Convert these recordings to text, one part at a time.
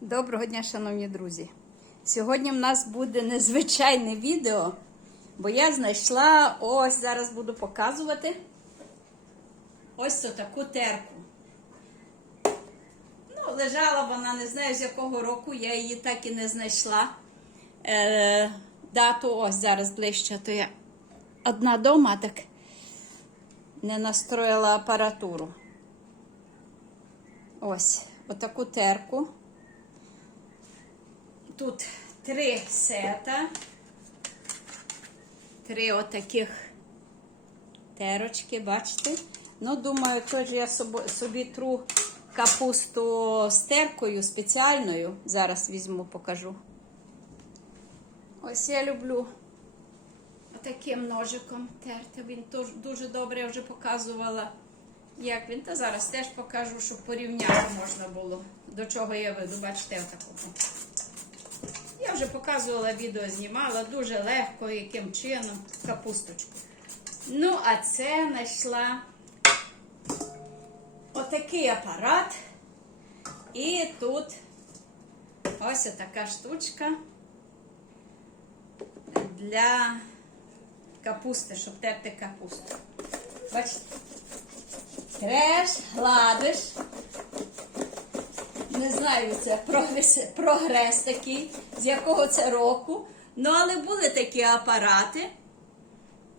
Доброго дня, шановні друзі! Сьогодні в нас буде незвичайне відео, бо я знайшла ось зараз буду показувати ось таку терку. Ну, лежала вона, не знаю з якого року, я її так і не знайшла. Е, дату ось зараз ближче, то я одна дома так не настроїла апаратуру. Ось, отаку терку. Тут три сета, три отаких терочки, бачите? Ну, думаю, теж я собі, тру капусту з теркою спеціальною. Зараз візьму, покажу. Ось я люблю отаким ножиком терти. Він дуже добре вже показувала. Як він, та зараз теж покажу, щоб порівняти можна було, до чого я веду. Бачите, отакому. Я вже показувала відео, знімала дуже легко, яким чином капусточку. Ну, а це знайшла отакий апарат. І тут ось така штучка для капусти, щоб терти капусту. Бачите? Треш, гладиш. Не знаю, це прогрес, прогрес такий, з якого це року. Ну, але були такі апарати.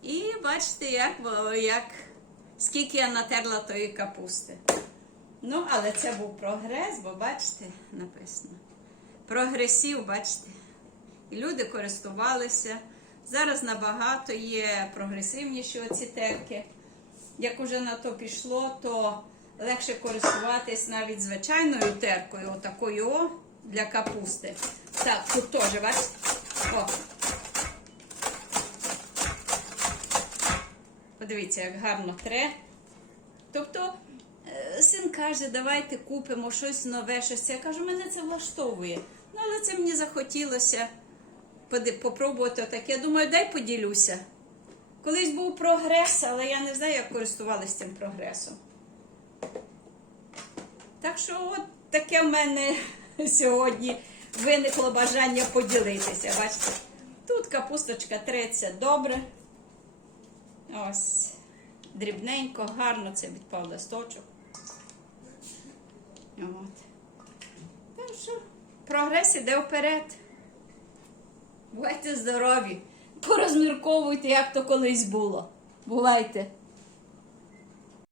І бачите, як, як, скільки я натерла тої капусти. Ну, але це був прогрес, бо бачите, написано. Прогресів, бачите. І люди користувалися. Зараз набагато є прогресивніші оці терки. Як уже на то пішло, то легше користуватись навіть звичайною теркою, отакою о, для капусти. Так, тут теж, бачите? О. Подивіться, як гарно тре. Тобто, е, син каже, давайте купимо щось нове, щось. Я кажу, мене це влаштовує. Ну, але це мені захотілося попробувати отаке. Я думаю, дай поділюся. Колись був прогрес, але я не знаю, як користувалися цим прогресом. Так що, от таке в мене сьогодні виникло бажання поділитися. Бачите, тут капусточка треться добре. Ось, дрібненько, гарно це відпав листочок. От. Так що, прогрес іде вперед. Бувайте здорові! Порозмірковуйте, як то колись було. Бувайте!